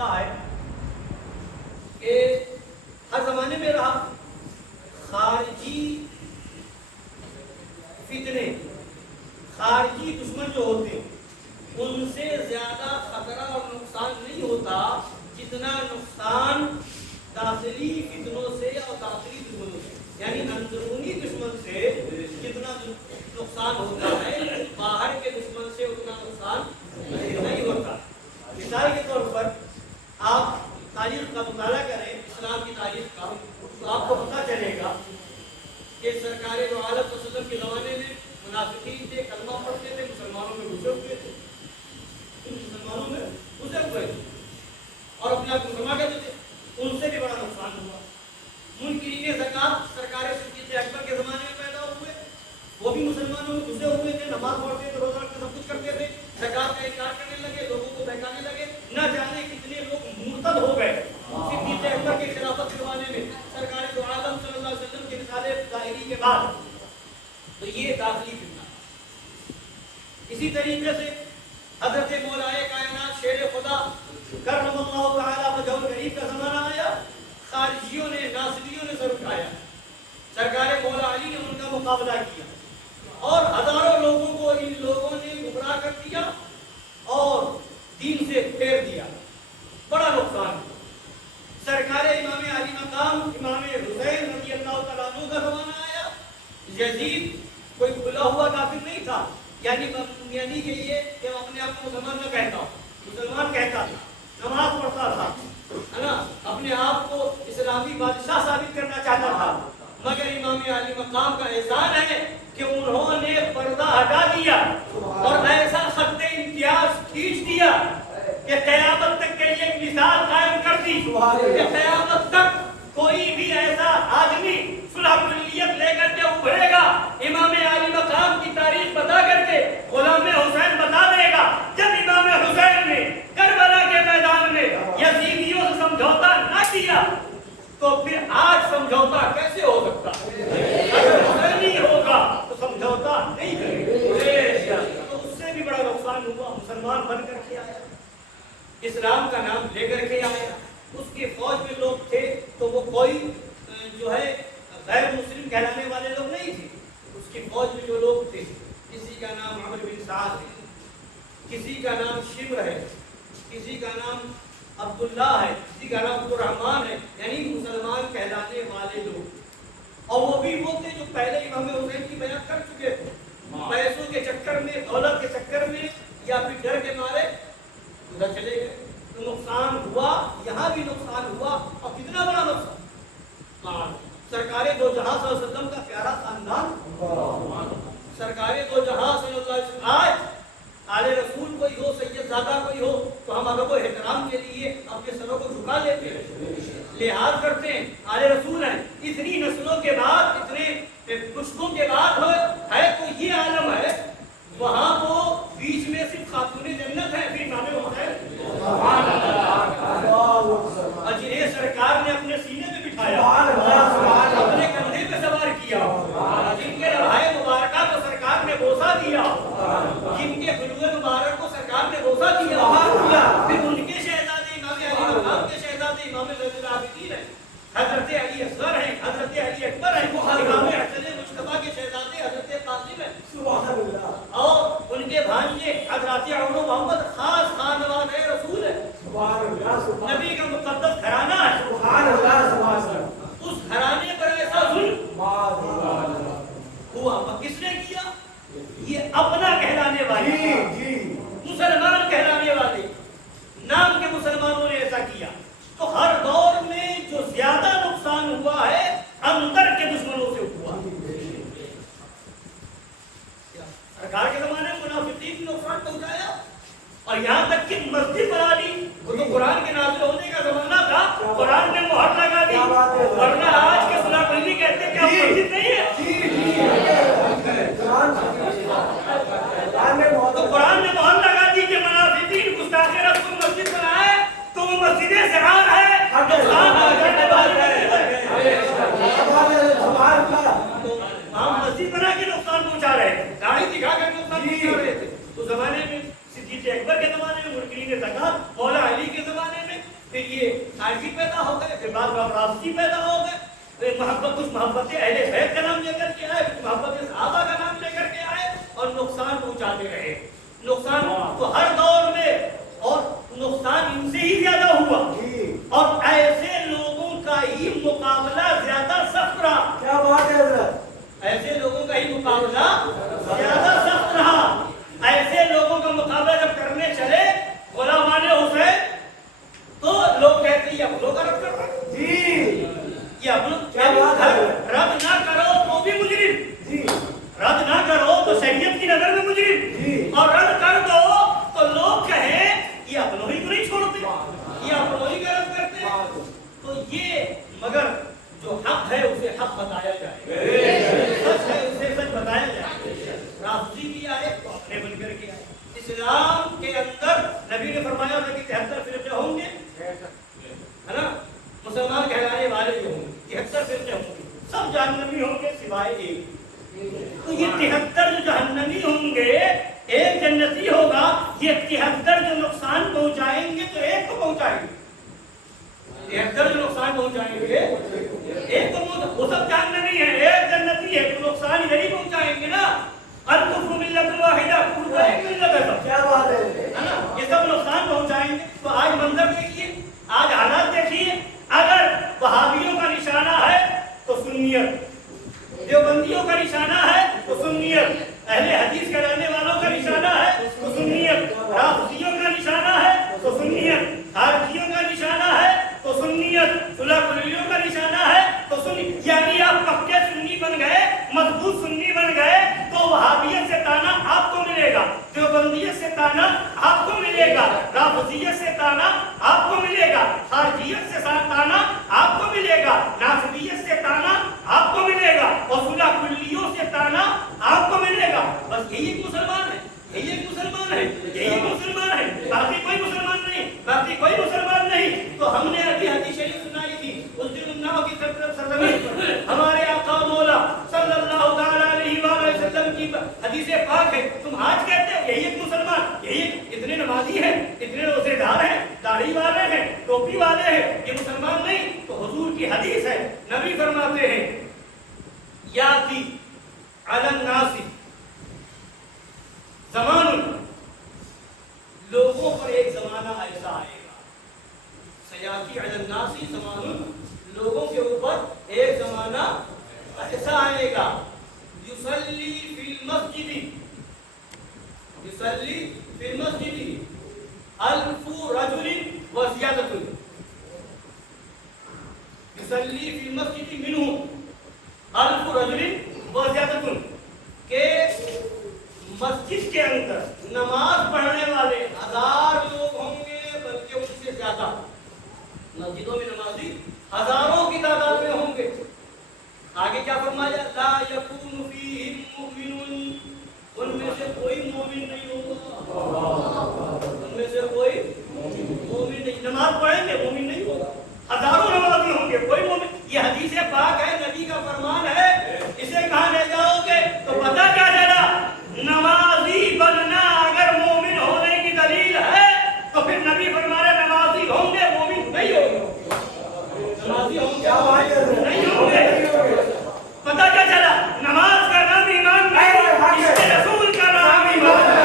قصہ ہے کہ ہر زمانے میں رہا خارجی فتنے، خارجی دشمن جو ہوتے ہیں ان سے زیادہ خطرہ اور نقصان نہیں ہوتا جتنا نقصان داخلی فتنوں سے اور داخلی دشمنوں سے، یعنی اندرونی دشمن سے جتنا نقصان ہوتا ہے باہر کے دشمن سے اتنا نقصان نہیں ہوتا۔ مثال کے طور پر آپ تاریخ کا مطالعہ کریں، اسلام کی تاریخ کا، تو آپ کو پتہ چلے گا کہ سرکار دو عالم صلی اللہ علیہ وسلم کے زمانے میں منافقین تھے، کلمہ پڑھتے تھے، مسلمانوں میں گھسے ہوئے تھے، مسلمانوں میں گھسے ہوئے تھے اور اپنے آپ کو مسلمان کہتے تھے، ان سے بھی بڑا نقصان ہوا۔ منکرین زکات سرکار صدیق اکبر کے زمانے میں پیدا ہوئے، وہ بھی مسلمانوں میں گھسے ہوئے تھے، نماز پڑھتے تھے، روزہ رکھتے، سب کچھ کرتے تھے، زکات کا انکار کرنے لگے، لوگوں کو بہکانے لگے، نہ جانے کتنے لوگ مرتد ہو گئے صدیق اکبر کے خلافت کے زمانے میں، سرکار دو عالم صلی اللہ علیہ وسلم کے رسالے ظاہری کے بعد۔ تو یہ داخلی فتنہ۔ اسی طریقے سے حضرت مولائے کائنات شیر خدا کرم اللہ تعالیٰ وجہہ الکریم کا زمانہ آیا، خارجیوں نے، ناصریوں نے سر اٹھایا، سرکار مولا علی نے ان کا مقابلہ کیا اور ہزاروں لوگوں کو ان لوگوں نے گمراہ کر دیا اور دین سے پھیر دیا، بڑا نقصان ہوا۔ سرکار امام علی مقام امام حسین رضی اللہ تعالیٰ عنہ کا زمانہ آیا، یزید کوئی کھلا ہوا کافر نہیں تھا، یعنی کہ یہ کہ اپنے آپ کو مسلمان نہ کہتا ہو، مسلمان کہتا تھا، نماز پڑھتا تھا، ہے نا، اپنے آپ کو اسلامی بادشاہ ثابت کرنا چاہتا تھا، مگر امام علی مقام کا احسان ہے کہ انہوں نے پردہ ہٹا دیا اور ایسا خط امتیاز کھینچ دیا کہ قیامت تک کے لیے ایک مثال قائم کر دی کہ قیامت تک کوئی بھی ایسا آدمی صلح کلیت لے کر کے ابھرے گا، امام علی مقام کی تاریخ بتا کر کے غلام حسین بتا دے گا، جب امام حسین نے کربلا کے میدان میں یزیدیوں سے سمجھوتا نہ کیا تو پھر آج سمجھوتا کیسے ہو سکتا؟ اگر حسینی ہوگا تو سمجھوتا نہیں کرے گا۔ تو اس سے بھی بڑا نقصان ہوا، مسلمان بن کر کے آیا، اسلام کا نام لے کر کے آیا، اس کی فوج میں لوگ تھے تو وہ کوئی جو ہے غیر مسلم کہلانے والے لوگ نہیں تھے، اس کی فوج میں جو لوگ تھے کسی کا نام عمرو بن سعد ہے، کسی کا نام شمر ہے، کسی کا نام عبداللہ ہے، کسی کا نام عبد الرحمن ہے، یعنی مسلمان کہلانے والے لوگ، اور وہ بھی وہ تھے جو پہلے امام حسین کی بیعت کر چکے تھے، پیسوں کے چکر میں، دولت کے چکر میں یا پھر ڈر کے مارے ادھر چلے گئے، تو نقصان ہوا، یہاں بھی نقصان ہوا، اور کتنا بڑا نقصان۔ سرکار دو جہاں صلی اللہ علیہ وسلم کا پیارا خاندان، سرکار دو جہاں صلی اللہ علیہ وسلم، آج آل رسول کوئی ہو، سید زادہ کوئی ہو تو ہم ادب و احترام کے لیے اپنے سروں کو جھکا لیتے ہیں، لحاظ کرتے ہیں، آل رسول ہیں، اتنی نسلوں کے بعد، اتنے پشتوں کے بعد ہے تو یہ عالم ہے، وہاں وہ بیچ میں صرف خاتون جنت ہے، پھر امام حسین، اور جنہیں سرکار نے اپنے سینے میں بٹھایا، اپنے کندھے پہ سوار کیا، جن کے لبھائے مبارکہ کو سرکار نے بوسہ دیا، جن کے خلوع مبارک کو سرکار نے بوسہ دیا، پھر ان کے شہزادے امام علی مقام کے شہزادے امام زین العابدین ہیں، حضرت علی اصغر ہیں، حضرت علی اکبر ہیں، امام حسن مجتبیٰ کے شہزادے حضرت قاسم ہیں، اور ان کے بھانجے حضرت عمر محمد خاص خاندان رسول ہے، نبی کا مقدس گھرانہ ہے، اس گھرانے پر ایسا ظلم ہوا، کس نے کیا؟ یہ اپنا کہلانے والے، مسلمان کہلانے والے، نام کے مسلمانوں نے ایسا کیا۔ تو ہر دور میں جو زیادہ نقصان ہوا ہے اندر کے دشمنوں سے ہوا۔ سرکار کے زمانے میں منافقین نے نقصان پہنچایا، اور یہاں تک کہ مسجد بنا لی، وہ تو قرآن کے نازل ہونے کا زمانہ تھا، قرآن نے مہر لگا دی، ورنہ آج کے صلاح بندی کہتے کہ اب مسجد نہیں ہے، تو قرآن نے مہر لگا دی کہ منافقین گستاخ رسول مسجد بنائے تو وہ مسجد زرار ہے، نقصان آ جانے والی ہے، ہم مسجد بنا کے نقصان پہنچا رہے تھے، داڑھی دکھا کر نقصان پہنچا رہے تھے۔ اس زمانے میں صدیق اکبر کے زمانے میں، منکرین زکات مولا علی کے زمانے میں پھر یہ خارجی پیدا ہو گئے، پھر بعد میں رافضی پیدا ہو گئے، محبت کچھ محبت اہل بیت کا نام لے کر کے آئے، کچھ محبت صحابہ کا نام لے کر کے آئے اور نقصان پہنچاتے رہے. نقصان تو ہر دور میں، اور نقصان ان سے ہی زیادہ ہوا، اور ایسے لوگوں کا ہی مقابلہ زیادہ سخت رہا. کیا بات ہے حضرت؟ ایسے لوگوں کا ہی مقابلہ زیادہ سخت رہا. ایسے لوگوں کا مقابلہ جب کرنے چلے غلامان حسین تو لوگ کہتے ہیں یہ اپنوں کا رد کر رہا ہے. جی یہ اپنوں کیا بات ہے؟ رد نہ کرو تو بھی مجرم، جی رد نہ کرو تو شریعت کی نظر میں مجرم، جی اور رد کر دو تو لوگ کہیں یہ اپنوں ہی کو نہیں چھوڑتے، یہ اپنوں ہی کا رد کرتے ہیں. تو یہ مگر جو حق ہے اسے حق بتایا جائے، سچ ہے اسے سچ بتایا جائے. رافضی بھی آئے تو اپنے بن کر کے آئے. اسلام کے اندر نبی نے فرمایا تھا کہ 73 فرقے ہوں گے، ہے نا، مسلمان کہلانے والے جو ہوں گے 73 فرقے ہوں گے، سب جہنمی ہوں گے سوائے ایک. تو یہ 73 جو جہنمی ہوں گے ایک جنتی ہوگا. یہ 73 جو نقصان پہنچائیں گے تو ایک کو پہنچائیں گے، 73 جو نقصان پہنچائیں گے ایک کو وہ سب جہنمی ہے، ایک جنتی ہے، تو نقصان ادھر ہی پہنچائیں گے نا. الکفر ملت واحدہ، کفر کا ایک ملت ہے. کیا بات ہے نا، یہ سب نقصان پہنچائیں گے. تو آج منظر دیکھیے، آج حالات دیکھیے. اگر وہابیوں کا نشانہ ہے تو سنیت، دیوبندیوں کا نشانہ ہے تو سنیت، اہل حدیث کہلانے والوں کا نشانہ ہے تو سنیت، رافضیوں کا نشانہ ہے تو سنیت، خارجیوں کا نشانہ ہے تو سنیت، صلح کلیوں کا نشانہ ہے تو سنیت. یعنی آپ پکے سنی بن گئے، مضبوط سنی بن گئے تو وہابیت سے تانا آپ کو ملے گا، دیوبندیت سے تانا آپ کو ملے گا، رافضیت سے تانا آپ کو ملے گا، خارجیت سے تانا آپ کو ملے گا، ناصبیت سے تانا آپ کو ملے گا، اور صلح کلیوں سے تانا آپ کو ملے گا. بس یہی ایک مسلمان ہے، یہی ایک مسلمان ہے، یہی ایک مسلمان ہے، باقی کوئی مسلمان نہیں، باقی کوئی مسلمان نہیں. تو ہم نے ابھی حدیث شریف سنائی تھی اس دن الناح کی سرزمین پر ہمارے آقا مولا صلی اللہ تعالی علیہ وآلہ وسلم کی حدیث پاک ہے. تم آج کہتے ہو یہی ایک مسلمان، یہی اتنے نمازی ہیں، اتنے روزے دار ہیں، داڑھی والے ہیں، ٹوپی والے ہیں، یہ مسلمان نہیں. تو حضور کی حدیث ہے، نبی فرماتے ہیں یاتی علی الناس زمان، لوگوں پر ایک زمانہ ایسا آئے گا، سیاتی علی الناس زمان، لوگوں کے اوپر ایک زمانہ ایسا آئے گا، یصلی فی المسجد، یصلی فی المسجد 1000 رجل وزیادۃ، یصلی فی المسجد منهم 1000 رجل وزیادۃ، کہ مسجد کے اندر نماز پڑھنے والے 1000 لوگ ہوں گے، بلکہ ان سے زیادہ. مسجدوں میں نمازی ہزاروں کی تعداد میں ہوں گے. آگے کیا فرمایا؟ لا یکون فیہم مؤمن، ان میں سے کوئی مومن نہیں ہوگا، ان میں سے کوئی مومن نہیں، نماز پڑھیں گے مومن نہیں ہوگا، ہزاروں نمازی ہوں گے کوئی مومن. یہ حدیث پاک ہے، نبی کا فرمان ہے. اسے کہاں لے جاؤ گے تو پتہ کیا چلا؟ نمازی بننا اگر مومن ہونے کی دلیل ہے تو پھر نبی فرما رہے نمازی ہوں گے مومن نہیں ہوں گے، نمازی ہوں گے نہیں ہوں گے. پتہ کیا چلا؟ نماز کا نام ایمان نہیں، اس کے رسول کا نام ایمان ہے.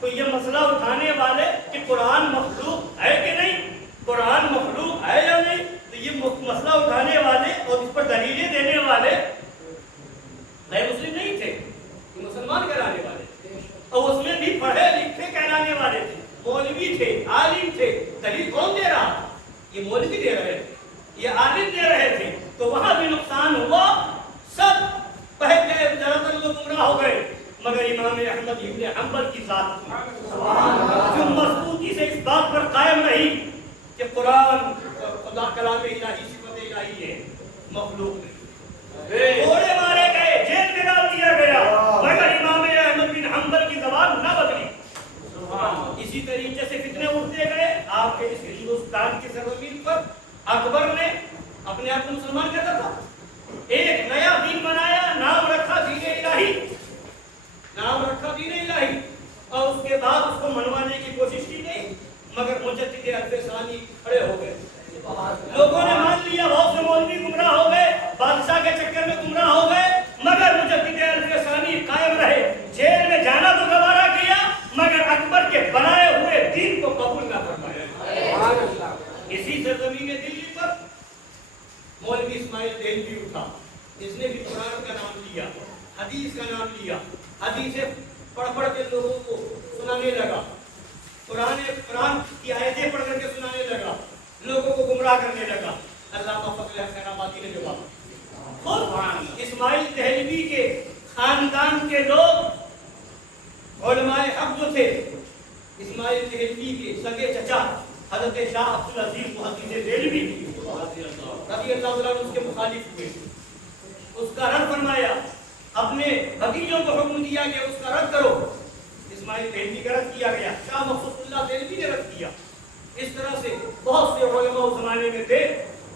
تو یہ مسئلہ اٹھانے والے کہ قرآن مخلوق ہے کہ نہیں، قرآن مخلوق ہے یا نہیں، تو یہ مسئلہ اٹھانے والے اور اس پر دلیلیں دینے والے نئے مسلم نہیں تھے، یہ مسلمان کہلانے والے تھے، اور اس میں بھی پڑھے لکھے کہلانے والے تھے، مولوی تھے، عالم تھے. دلیل کون دے رہا؟ یہ مولوی دے رہے تھے، یہ عالم دے رہے تھے. تو وہاں بھی نقصان ہوا، سب بہت گئے، زیادہ لوگ گمراہ ہو گئے، مگر امام احمد ابن حنبل کی ذات جو مضبوطی سے اس بات پر قائم رہی کہ قرآن خدا کلام الہی صفت الہی ہے، مخلوق نہیں۔ گھوڑے مارے گئے، جیل میں ڈال دیا گیا، مگر امام احمد بن حنبل کی زبان نہ بدلی۔ اسی طریقے سے فتنے اٹھتے گئے آپ کے اس ہندوستان کی سرزمین پر۔ اکبر نے اپنے آپ کو مسلمان کہتا تھا، ایک نیا دین بنایا، نام رکھا دین الہی، نام رکھا دین الہی، اور اس کے بعد اس کو منوانے کی کوشش کی گئی، مگر مجدد الف ثانی کھڑے ہو گئے۔ لوگوں نے مان لیا، بہت سے مولوی گمراہ ہو گئے، بادشاہ کے چکر میں گمراہ ہو گئے، مگر مجدد الف ثانی قائم رہے۔ جیل میں جانا تو گوارا کیا، مگر اکبر کے بنائے ہوئے دین کو قبول نہ فرمایا۔ اسی سرزمین دلی پر مولوی اسماعیل دہلوی اٹھا، اس نے بھی قرآن کا نام لیا، حدیث کا نام لیا، حدیثیں پڑھ پڑھ کے لوگوں کو سنانے لگا، قرآن کی آیتیں پڑھ کر کے سنانے لگا، لوگوں کو گمراہ کرنے لگا۔ علامہ فضل حسین آبادی نے جواب، خود اسماعیل دہلوی کے خاندان کے لوگ علماء حق جو تھے، اسماعیل دہلوی کے سگے چچا حضرت شاہ عبدالعزیز محدث دہلوی رضی اللہ عنہ اس کے مخالف ہوئے، اس کا رد فرمایا، اپنے بھتیجوں کو حکم دیا کہ اس کا رد کرو۔ اسماعیل دہلوی کا رد کیا گیا، شاہ مخصوص اللہ دہلوی نے رد کیا۔ اس طرح سے بہت سے علماء اس زمانے میں تھے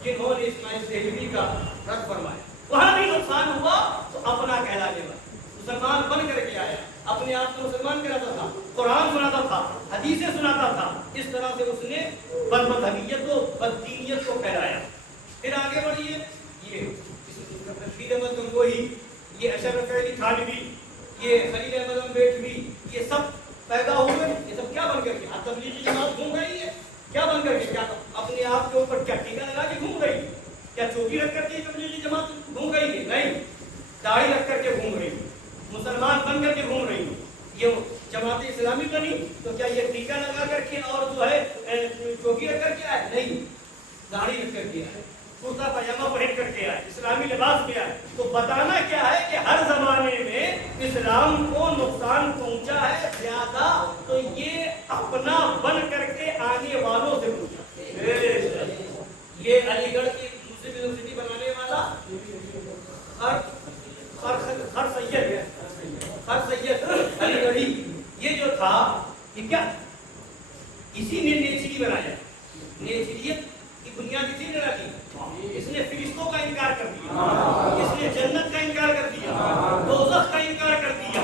جنہوں نے اسماعیل دہلوی کا رد فرمایا۔ وہاں بھی نقصان ہوا تو اپنا کہلانے والا مسلمان بن کر کے آیا، اپنے آپ کو مسلمان کہلاتا تھا، قرآن سناتا تھا، حدیثیں سناتا تھا، اس طرح سے اس نے بد مذہبیت و بددینیت کو پھیلایا۔ پھر آگے بڑھیے، یہ رشید احمد گنگوہی، یہ اشرف علی تھانوی، یہ خلیل احمد امبیڈوی، یہ سب پیدا ہوئے، یہ سب کیا بن کر کے تبلیغی جماعت گھوم رہی ہے، کیا بن کر کے، کیا اپنے آپ کے اوپر کیا ٹیکا لگا کے گھوم رہی ہے، کیا چوٹی رکھ کر کے تبلیغی جماعت گھوم رہی ہے؟ نہیں، داڑھی رکھ کر کے گھوم رہی ہے، مسلمان بن کر کے گھوم رہی ہے۔ یہ جماعت اسلامی بنی تو کیا یہ ٹیکا لگا کر کے اور جو ہے چوکی رکھ کر کے آئے؟ نہیں، داڑھی رکھ کر کے آئے، کرتا پاجامہ پہن کر کے آئے، اسلامی لباس میں آئے۔ تو بتانا کیا ہے کہ ہر زمانے میں اسلام کو نقصان پہنچا ہے زیادہ تو یہ اپنا بن کر کے آنے والوں سے پوچھا۔ یہ علی گڑھ کی مسلم یونیورسٹی بنانے والا خر سید ہے، خر سید علی گڑھی، یہ جو تھا یہ کیا، اسی نے نیچری بنایا، نیچریت کی بنیاد اسی نے رکھی۔ اس نے فرشتوں کا انکار کر دیا، اس نے جنت کا انکار کر دیا، دوزخ کا انکار کر دیا،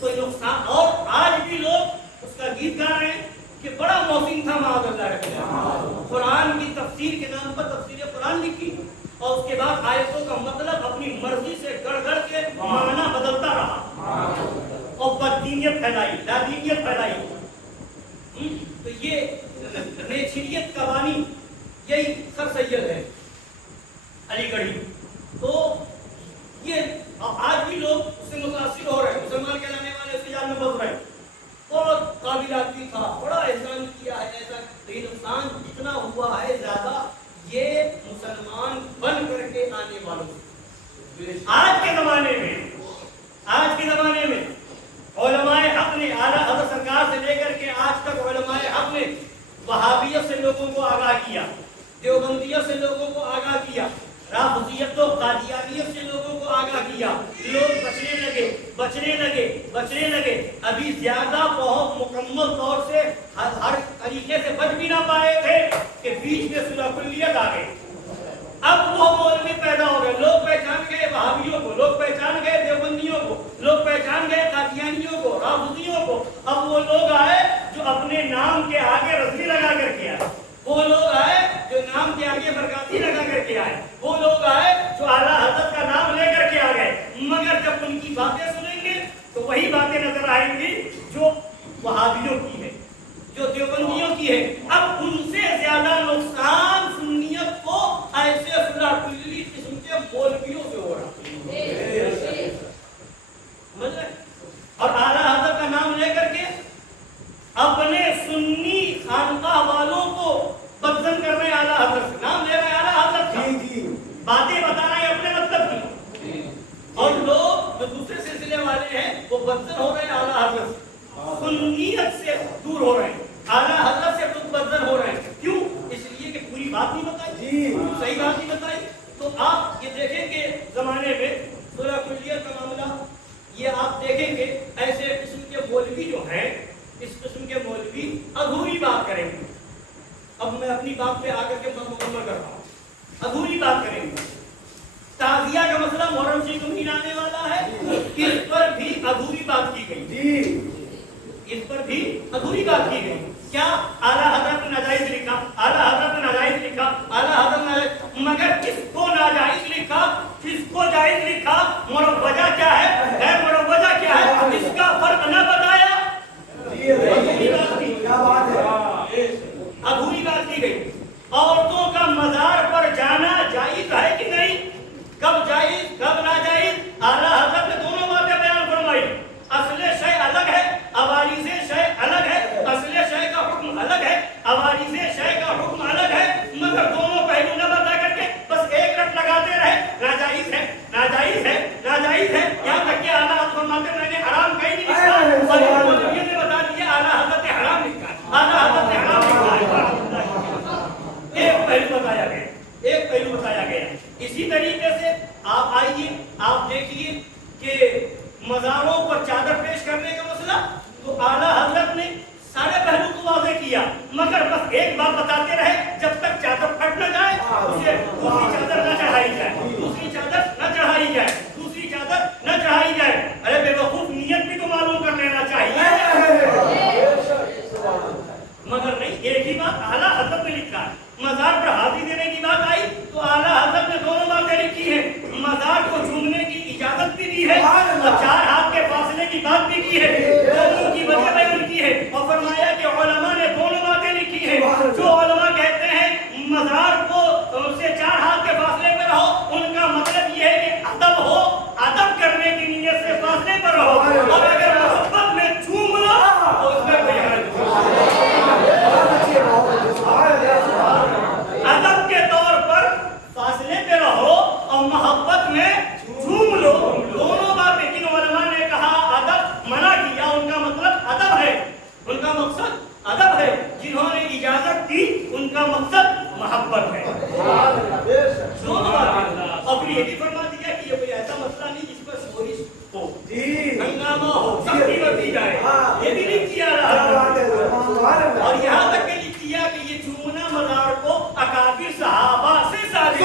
تو نقصان۔ اور آج بھی لوگ اس کا گیت گا رہے ہیں کہ بڑا محسن تھا معاذ اللہ رکھا، قرآن کی تفسیر کے نام پر تفسیر قرآن لکھی اور اس کے بعد آیتوں کا مطلب اپنی مرضی سے گڑ گڑ کے معنی بدلتا رہا اور بددینیت پھیلائی، لادینیت پھیلائی۔ تو یہ نیچریت کا بانی یہی خر سید ہے علی گڑھی۔ تو یہ آج بھی لوگ اس سے متاثر ہو رہے ہیں، مسلمان کہلانے والے اس کے جال میں پھنس رہے ہیں۔ بہت قابل آدمی تھا، بڑا احسان کیا ہے، ایسا لیکن نقصان جتنا ہوا ہے زیادہ یہ مسلمان بن کر کے آنے والوں سے۔ آج کے زمانے میں علماء حق نے اعلیٰ حضرت سرکار سے لے کر کے آج تک علماء حق نے وہابیت سے لوگوں کو آگاہ کیا، دیوبندیت سے لوگوں کو آگاہ کیا، رافضیت و قادیانیت سے لوگوں کو آگاہ کیا۔ لوگ بچنے لگے، ابھی زیادہ بہت مکمل طور سے ہر طریقے سے بچ بھی نہ پائے تھے کہ بیچ میں صلح کلیت آ گئی۔ اب وہ مولوی پیدا ہو گئے، لوگ پہچان گئے وہابیوں کو، لوگ پہچان گئے دیوبندیوں کو، لوگ پہچان گئے قادیانیوں کو، رافضیوں کو۔ اب وہ لوگ آئے جو اپنے نام کے آگے رضوی لگا کر کے آئے، وہ لوگ آئے جو نام کے آگے برکاتی لگا کر کے آئے، وہ لوگ آئے جو اعلیٰ حضرت کا نام لے کر کے آ گئے، مگر جب ان کی باتیں سنیں گے تو وہی باتیں نظر آئیں گی جو وہابیوں کی ہے، جو دیوبندیوں کی ہے۔ اب ان سے زیادہ نقصان سنیت کو ایسے صلح کلی قسم کے مولویوں سے ہو رہا ہے، اور اعلیٰ حضرت کا نام لے کر کے اپنے سنی خانقاہ والوں کو بدزن کر رہے ہیں، اعلیٰ حضرت سے نام لے رہے ہیں، اعلیٰ حضرت کا باتیں بتا رہے ہیں اپنے مطلب کی، اور لوگ جو دوسرے سلسلے والے ہیں وہ بدزن ہو رہے ہیں اعلیٰ حضرت سے، سنیت سے دور ہو رہے ہیں، اعلیٰ حضرت سے بدزن ہو رہے ہیں۔ کیوں؟ بات نہیں بتائی، جی صحیح بات نہیں بتائی. تو آپ یہ دیکھیں کہ زمانے میں سورہ کلیت کا معاملہ یہ آپ دیکھیں گے ایسے قسم کے مولوی جو ہیں اس قسم کے مولوی ادھوری بات کریں گے. اب میں اپنی بات پہ آ کر کے مکمل کرتا ہوں. ادھوری بات کریں گے. تعزیہ کا مسئلہ محرم شریف کا مہینہ آنے والا ہے، اس پر بھی ادھوری بات کی گئی. جی اس پر بھی ادھوری بات کی گئی. کیا اعلیٰ حضرت نے ناجائز لکھا، اعلیٰ حضرت نے ناجائز لکھا، اعلیٰ حضرت نے ناجائز، مگر کس کو ناجائز لکھا کس کو جائز لکھا، مروجہ کیا ہے، غیر مروجہ کیا ہے، اس کا فرق نہ بتایا. ادھوری بات کی، کیا بات ہے. ادھوری بات کی گئی. عورتوں کا مزار پر جانا جائز ہے کہ نہیں، کب جائز کب ناجائز، اعلیٰ حضرت نے دونوں باتیں بیان فرمائی. اصل شے الگ ہے، عوارض شے الگ ہے. اصل شے کا حکم الگ ہے، عوارض شے کا حکم الگ ہے، مگر دونوں پہلو نہ بتا کر کے بس ایک رٹ لگاتے رہے. ناجائز ہے ناجائز ہے ناجائز ہے، یہاں تک کہ اعلیٰ حضرت فرماتے ہیں میں نے حرام کہیں نہیں لکھا، اور ان مولویوں نے بتا دیا اعلیٰ حضرت نے حرام لکھا ہے، اعلیٰ حضرت نے حرام لکھا ہے. ایک پہلو بتایا گیا، ایک پہلو بتایا گیا. اسی طریقے سے آپ آئیے آپ دیکھیے کہ مزاروں پر چادر پیش کرنے کا مسئلہ تو اعلیٰ حضرت نے سارے پہلو کو واضح کیا، مگر بس ایک بات بتاتے رہے جب تک چادر پھٹ نہ جائے اسے دوسری چادر نہ چڑھائی جائے، دوسری چادر نہ چڑھائی جائے، دوسری چادر نہ چڑھائی جائے. ارے بے وقوف نیت بھی تو معلوم کر لینا چاہیے. مگر نہیں، ایک ہی بات اعلیٰ حضرت نے لکھا ہے. مزار پر ہاتھی دینے کی بات آئی تو اعلیٰ حضرت نے دونوں باتیں لکھی ہیں. مزار کو چومنے کی اجازت بھی دی ہے اور 4 ہاتھ کے فاصلے کی بات بھی کی ہے، دونوں کی وجہ بیان کی ہے اور فرمایا کہ علماء نے دونوں باتیں لکھی ہیں. جو علماء کہتے ہیں مزار کو سے 4 ہاتھ کے فاصلے پر رہو، ان کا مطلب یہ ہے کہ ادب ہو، ادب کرنے کی نیت سے فاصلے پر رہو، اور اگر محبت میں چوم لو تو اس میں کوئی حرج نہیں. ادب کے طور پر فاصلے پہ رہو اور محبت میں جھوم لو، دونوں باتیں. جن علماء نے کہا ادب منع کیا ان کا مطلب ادب ہے، ان کا مقصد ادب ہے. جنہوں نے اجازت دی ان کا مقصد محبت ہے. دونوں باتیں. اور پھر یہ بھی فرما دیا کہ یہ کوئی ایسا مسئلہ نہیں جس پر شورش ہو، ہنگامہ ہو، سختی برتی جائے، یہ بھی نہیں کیا رہا. اور یہاں تک کہ لکھ دیا کہ یہ چومنا مزار کو اکابر صحابہ سے ثابت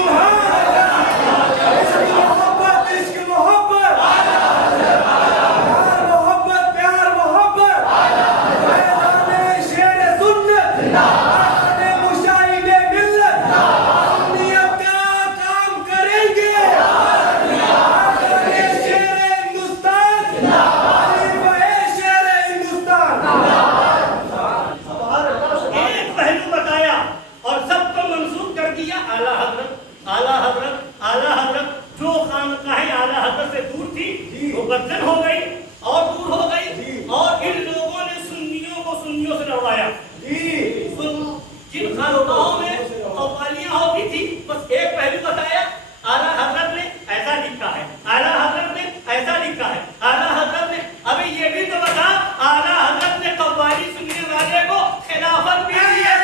بدزن ہو گئی اور دور ہو گئی. اور ان لوگوں نے سنیوں کو سنیوں سے لڑوایا. جن خانقاہوں میں قوالیاں ہوتی تھی بس ایک پہلو بتایا اعلیٰ حضرت نے ایسا لکھا ہے، اعلیٰ حضرت نے ایسا لکھا ہے، اعلیٰ حضرت نے. ابھی یہ بھی تو بتا اعلیٰ حضرت نے قوالی سننے والے کو خلافت بھی دی ہے.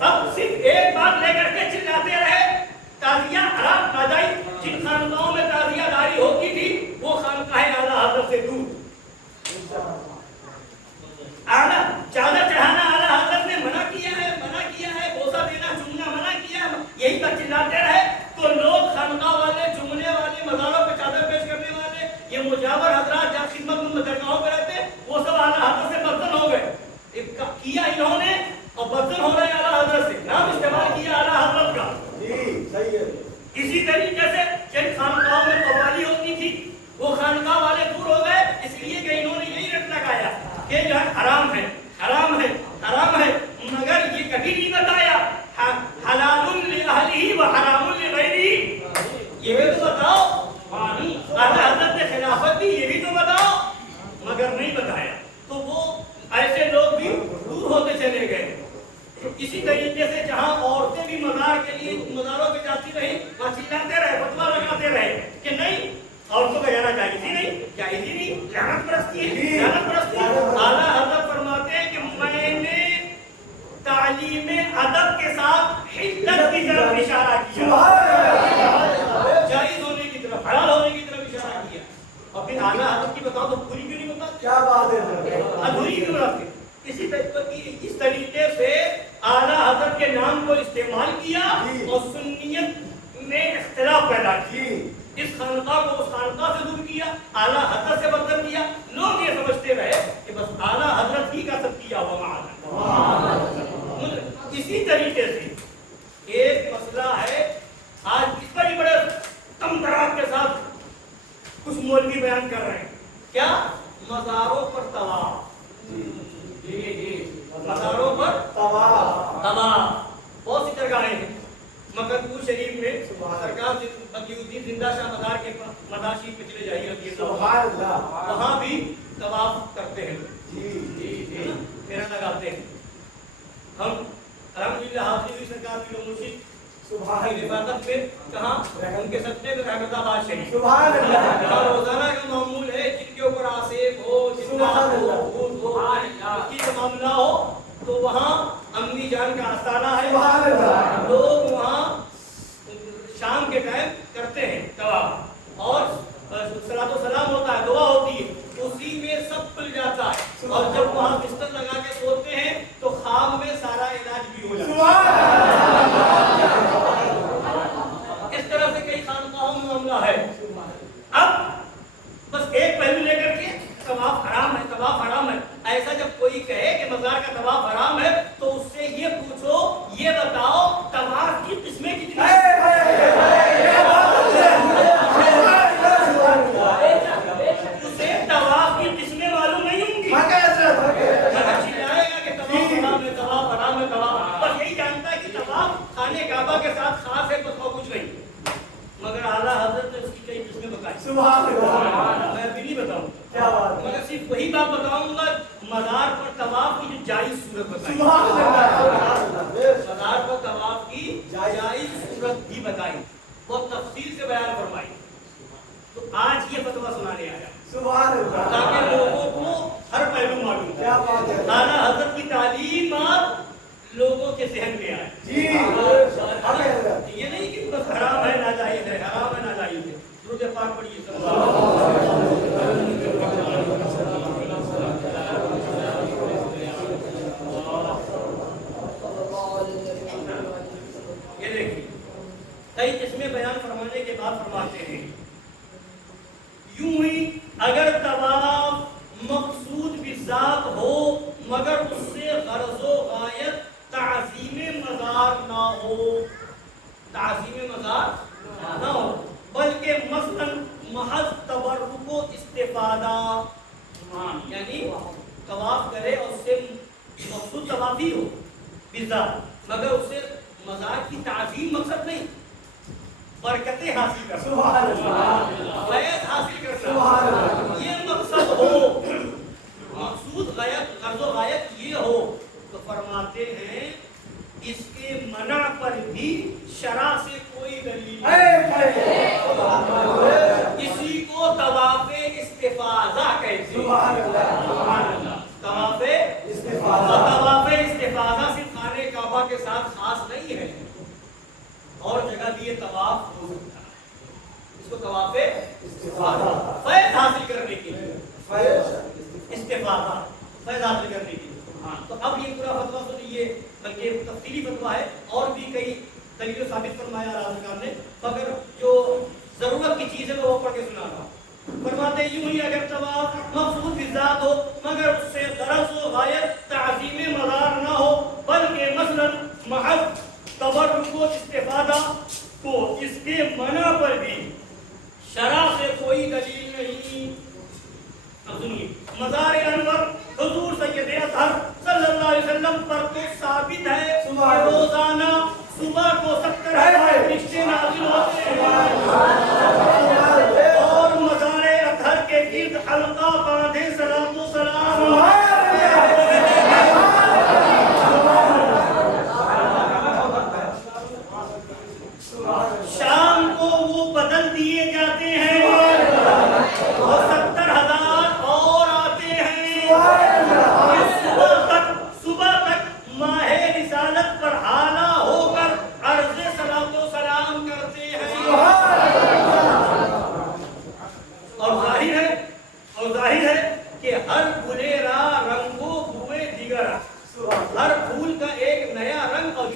اب صرف ایک بات لے کر کے چلاتے رہے تعزیہ حرام ناجائز. جن خانقاہوں میں تعزیہ داری ہوتی تھی وہ خانقاہ اعلیٰ حضرت سے دور. اعلیٰ چادر چڑھانا اعلیٰ حضرت نے منع کیا ہے، بوسہ دینا چومنا منع کیا ہے. یہی بات چلاتے رہے تو لوگ خانقاہ والے، چومنے والے، مزاروں پہ چادر پیش کرنے والے، یہ مجاور حضرات جہاں خدمت میں درگاہوں پہ رہتے وہ سب اعلیٰ حضرت سے برتن ہو گئے. کیا انہوں نے اور برتن ہو رہے اعلیٰ حضرت سے، نام استعمال کیا اعلیٰ حضرت کا. اسی طریقے سے جن خانقاہوں میں قوالی ہوتی تھی وہ خانقاہ والے دور ہو گئے، اس لیے کہ انہوں نے یہی رٹ لگایا کہ جو ہے حرام ہے، حرام ہے، حرام ہے. مگر یہ کبھی نہیں بتایا حلال لأہلہ و حرام لغیرہ. یہ بھی تو بتاؤ. اعلیٰ حضرت نے خلافت دی، یہ بھی تو بتاؤ. مگر نہیں بتایا تو وہ ایسے لوگ بھی دور ہوتے چلے گئے. اسی طریقے سے جہاں عورتیں بھی مزار کے لیے مزاروں پہ جاتی رہی وہاں چلاتے رہے، فتوا لگاتے رہے کہ نہیں عورتوں کا جانا جائز ہی نہیں، جائز ہی نہیں، لعنت پرستی ہے، لعنت پرستی ہے. نہیں بناتے. اسی طریقے سے اعلیٰ حضرت کے نام کو استعمال کیا اور سنیت میں اختلاف پیدا کیا. اس خانقاہ کو اس خانقاہ سے دور کیا, اعلیٰ حضرت سے برتر کیا. لوگ یہ سمجھتے رہے کہ بس اعلیٰ حضرت ہی کا سب کیا ہوا معاذ. اسی طریقے سے ایک مسئلہ ہے, آج اس پر بھی بڑے کم دراز کے ساتھ کچھ مولوی بیان کر رہے ہیں. کیا؟ مزاروں پر طواف. مزاروں پر طواف بہت سی جگہیں ہیں. مکرپور شریف میں سرکار بقی الدین زندہ شاہ مزار کے مزار شریف پہ چلے جائیے رضی اللہ, وہاں بھی طواف کرتے ہیں, پھیرا لگاتے ہیں. ہم الحمدللہ حاضری ہوئی سرکار کی مرشد حفاظت میں کہاں ان کے صدقے میں احمد آباد شریف روزانہ کا معمول ہے. جن کے اوپر آسیب ہو, جنات ہو, بھوت ہو, کی کا معاملہ ہو تو وہاں امی جان کا آستانہ ہے. لوگ وہاں شام کے ٹائم کرتے ہیں طواف اور صلاۃ و سلام ہوتا ہے, دعا ہوتی ہے, اسی میں سب کھل جاتا ہے. اور جب وہاں بستر لگا کے سوتے ہیں تو خواب میں سارا علاج بھی ہو جاتا ہے. اس طرح سے کئی خانقاہوں میں معاملہ ہے. اب بس ایک پہلو لے کر کے طواف حرام ہے, طواف حرام ہے. ایسا جب کوئی کہے کہ مزار کا طواف حرام ہے تو اس سے یہ پوچھو, یہ بتاؤ طواف کی قسمیں کتنی ہیں؟ اسے طواف کی قسمیں معلوم نہیں ہوں گی. چلائے گا کہ طواف حرام ہے, طواف حرام ہے, طواف بس یہی جانتا ہے کہ طواف خانے کعبہ کے ساتھ خاص ہے, بس اور کچھ نہیں. مگر اعلیٰ حضرت نے اس کی کئی قسمیں بتائی. میں ابھی نہیں بتاؤں مگر صرف وہی بات بتاؤں گا, مزار پر طواف کی جو جائز صورت بتائی, مزار پر طواف کی جائز صورت بھی بتائی, بہت تفصیل سے بیان فرمائی. تو آج یہ فتویٰ سنانے آیا تاکہ لوگوں کو ہر پہلو معلوم ہو, اعلیٰ حضرت کی تعلیمات لوگوں کے ذہن میں آئے. یہ نہیں کہ بس حرام ہے ناجائز ہے, حرام ہے ناجائز ہے. درود پاک پڑھیے. یہ دیکھیے کئی قسمیں بیان فرمانے کے بعد فرماتے ہیں یوں ہی اگر طواف مقصود بذات ہو مگر اس سے غرض و غایت تعظیم مزار نہ ہو, تعظیم مزار نہ ہو بلکہ مثلاً محض تبرک و استفادہ, یعنی طواف کرے اور اس سے مقصود طواف ہی ہو بذات مگر اس سے مزار کی تعظیم مقصد نہیں, برکتیں حاصل کرنا, فیض حاصل کرنا, یہ مقصد ہو, مقصود غایت غرض و غایت یہ ہو تو فرماتے ہیں اس کے منع پر بھی شرع سے کوئی دلیل نہیں. اسی کو طواف استفاضہ کہتے ہیں. طواف استفاضہ صرف خانے کعبہ کے ساتھ خاص نہیں ہے, اور جگہ بھی یہ طواف ہو سکتا ہے. اس کو طواف استفاضہ فیض حاصل کرنے کے لیے, استفاضہ فیض حاصل کرنے کے لیے. تو اب یہ پورا فتویٰ سنیے, بلکہ تفصیلی فتویٰ ہے, اور بھی کئی دلیل ثابت فرمایا راز نے, مگر جو ضرورت کی چیز ہے وہ پڑھ کے سنا رہا. فرماتے یوں ہی اگر طواف مقصود بذات ہو مگر اس سے غرض و غایت تعظیم مزار نہ ہو بلکہ مثلا محض تبرک و استفادہ تو اس کے منع پر بھی شرع سے کوئی دلیل نہیں. اب سنیے, مزار انور حضور سید اطہر صلی اللہ علیہ وسلم پر تو ثابت ہے کہ روزانہ صبح کو 70,000 فرشتے نازل ہوتے ہیں اور مزار اطہر کے گرد حلقہ باندھے صلاۃ و سلام. شام کو وہ بدل دیے جاتے ہیں اور 70,000 اور آتے ہیں. صبح تک ماہ رسالت پر حالہ ہو کر عرض صلاۃ و سلام کرتے ہیں. اور ظاہر ہے کہ ہر گلیرا رنگوں طرح ہر پھول کا ایک نیا رنگ اور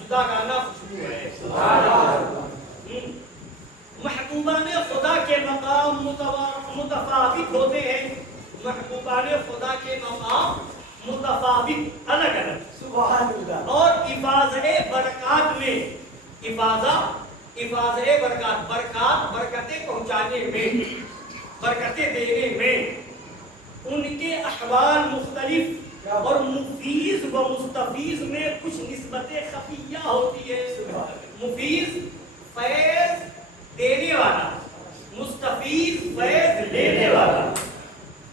جداگانہ خوشبو ہے. محبوبان خدا کے مقام متفاوت ہوتے ہیں. محبوبان خدا کے مقام متفاوت الگ الگ. سبحان اللہ. اور افاظہ برکات میں افاظہ برکات برکتیں پہنچانے میں برکتیں دینے میں ان کے احوال مختلف اور مفیض و مستفیض میں کچھ نسبتیں خفیہ ہوتی ہے. مفیض فیض دینے والا, مستفیض فیض لینے والا.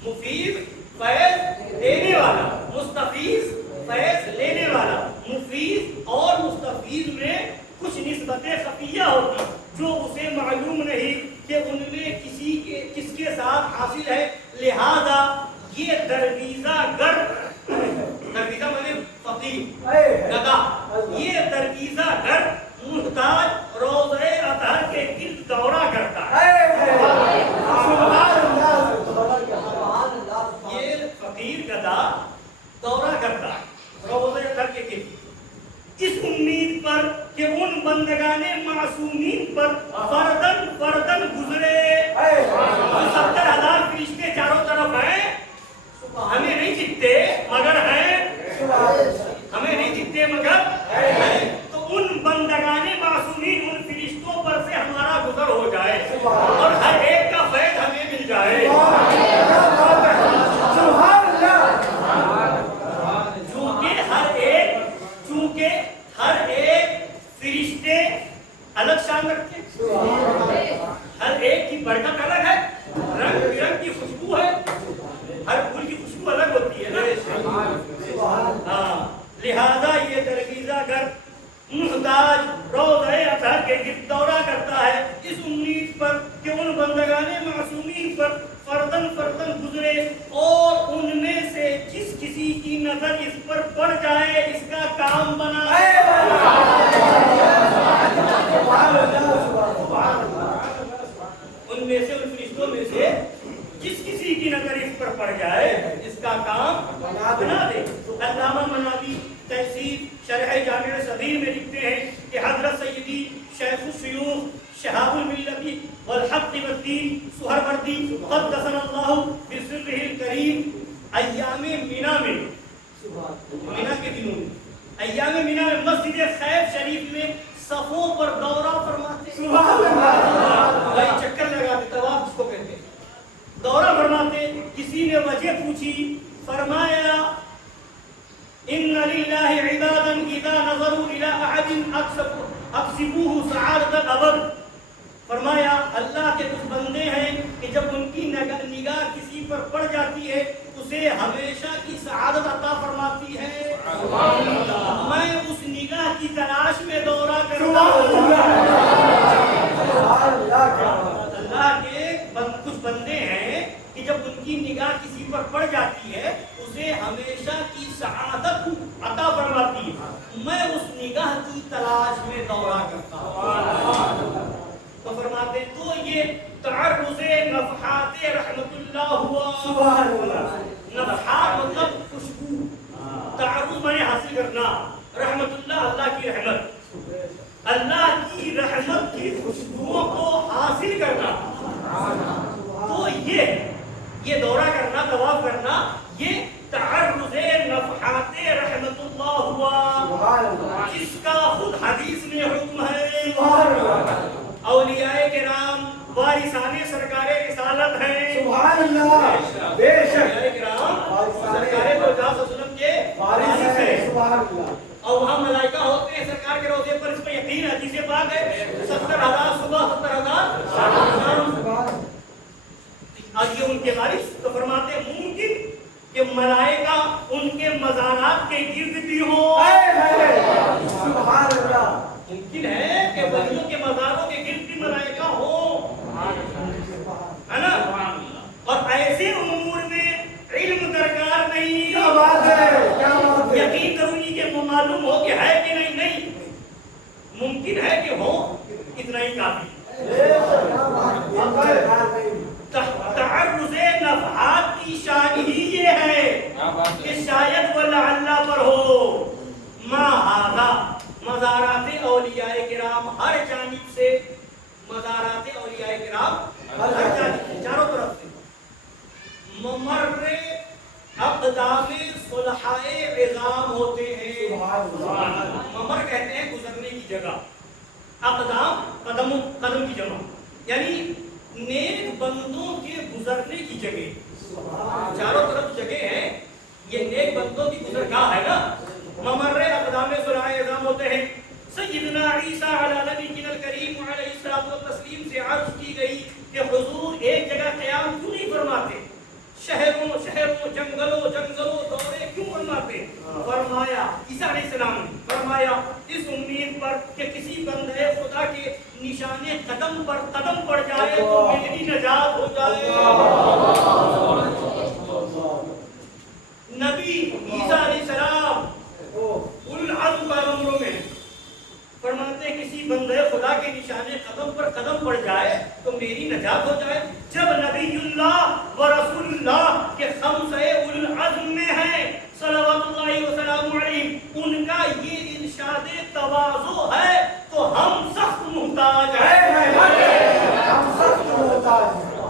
مفیض فیض دینے والا, مستفیض فیض لینے والا. مفیض اور مستفیض میں کچھ نسبتیں خفیہ ہوتی جو اسے معلوم نہیں کہ ان میں کس کے ساتھ حاصل ہے. لہذا یہ درویزہ گر, درویزہ مانے فقیر, گدا, یہ درویزہ گر محتاج روضہ اطہر کے گرد دورہ کرتا ہے. یہ فقیر گدا دورہ کرتا ہے روضہ اطہر کے گرد, اس امید پر کہ ان بندگان معصومین پر فردن گزرے. 70,000 فرشتے چاروں طرف ہیں, ہمیں نہیں دکھتے مگر ہیں, ہمیں نہیں دکھتے مگر ہیں. تو ان بندگان معصومین, ان فرشتوں پر سے ہمارا گزر ہو جائے اور ہر ایک کا فیض ہمیں مل جائے. چونکہ ہر ایک فرشتے الگ شان رکھتے ہیں, ہر ایک کی برکت الگ ہے, رنگ برنگ کی خوشبو ہے, ہر پھول کی خوشبو الگ ہوتی ہے نا. لہذا یہ درویزہ گر محتاج روضہ اطہر کے گرد دورہ کرتا ہے اس امید پر کہ ان بندگان معصومین پر فردن گزرے اور ان میں سے جس کسی کی نظر اس پر پڑ جائے اس کا کام بنا. ان میں سے, ان فرشتوں میں سے جس کسی کی نظر اس پر پڑ جائے اس کا کام بنا دے. علامہ مناوی تحصیل شرح جامع صغیر میں لکھتے ہیں کہ حضرت سیدی شیخ الشیوخ شہاب الملتی والحق والدین سہروردی قدسنا اللہ بسرہ الکریم ایام مینا میں, مینا کے دنوں میں, ایام مینا میں مسجد خیف شریف میں صفوں پر دورہ فرماتے, بھائی چکر لگاتے, طواف جس کو کہتے ہیں, دورہ فرماتے. کسی نے وجہ پوچھی, فرمایا ان للہ عبادا اذا نظروا الى احد اکسبوہ سعادت الابد. فرمایا اللہ کے کچھ بندے ہیں کہ جب ان کی نگاہ کسی پر پڑ جاتی ہے اسے ہمیشہ کی سعادت عطا فرماتی ہے. میں اس نگاہ کی تلاش میں دورہ کرتا ہوں. اللہ کے کچھ بندے ہیں کہ جب ان کی نگاہ کسی پر پڑ جاتی ہے اسے ہمیشہ کی سعادت عطا فرماتی ہے. میں اس نگاہ کی تلاش میں دورہ کرتا ہوں. تو فرماتے تو یہ تعرض نفحات رحمت اللہ ہوا. سبحان اللہ. نفحات مطلب خوشبو, تعرض میں حاصل کرنا, رحمت اللہ اللہ کی رحمت, اللہ کی رحمت کی خوشبوؤں کو حاصل کرنا. تو یہ دورہ کرنا, طواف کرنا, یہ تعرض نفحات رحمت اللہ ہوا جس کا خود حدیث میں حکم ہے. اولیاء کرام وارثان سرکار رسالت ہیں. سبحان اللہ. بے شک اولیاء کرام سرکار دو جہاں وسلم کے وارث ہیں. سبحان اللہ. اور وہاں ملائکہ ہوتے ہیں سرکار کے روضے پر, اس پر یقین ہے. حدیث پاک ہے 70,000 صبح 70,000 شام. اور یہ ان کے وارث. تو فرماتے ممکن کہ ملائکہ ان کے مزارات کے گرد بھی ہوں. سبحان اللہ. ممکن ہے کہ ولیوں کے مزاروں کے گرد بھی ملائکہ ہوں, ہے نا. اور ایسے امور میں علم درکار نہیں. کیا بات ہے, کیا بات ہے. یقین کرونی کہ معلوم ہو کہ ہے کہ نہیں. ممکن ہے کہ ہو, اتنا ہی کافی. تعرض نفحات کی شان ہی یہ ہے کہ شاید ولعل ما ھذا مزارات اولیاء کرام ہر جانب سے، مزارات اولیاء کرام ہر جانب سے، چاروں طرف سے، ممر اقدام صلحائے عظام ہوتے ہیں۔ ممر کہتے ہیں گزرنے کی جگہ، اقدام قدم کی جمع، یعنی نیک بندوں کے گزرنے کی جگہ، چاروں طرف جگہ ہے، یہ نیک بندوں کی گزرگاہ ہے نا۔ ممر اقدام صلحائے عظام ہوتے ہیں۔ سیدنا عیسیٰ علی نبینا الکریم علیہ الصلوۃ والتسلیم سے عرض کی گئی کہ حضور ایک جگہ قیام کیوں نہیں فرماتے، شہروں جنگلوں دورے کیوں فرماتے؟ فرمایا عیسیٰ علیہ السلام نے فرمایا اس امید پر کہ کسی بندے خدا کے نشان قدم پر قدم پڑ جائے تو میری نجات ہو جائے۔ نبی عیسیٰ علیہ السلام العزم پیغمبروں میں فرماتے ہیں کسی بندے خدا کے نشان قدم پر قدم پڑ جائے تو میری نجات ہو جائے۔ جب نبی اللہ و رسول اللہ کے خمسہ العزم میں ہیں صلوات اللہ وسلام علیہ، ان کا یہ ارشاد تواضع ہے تو ہم سخت محتاج ہیں،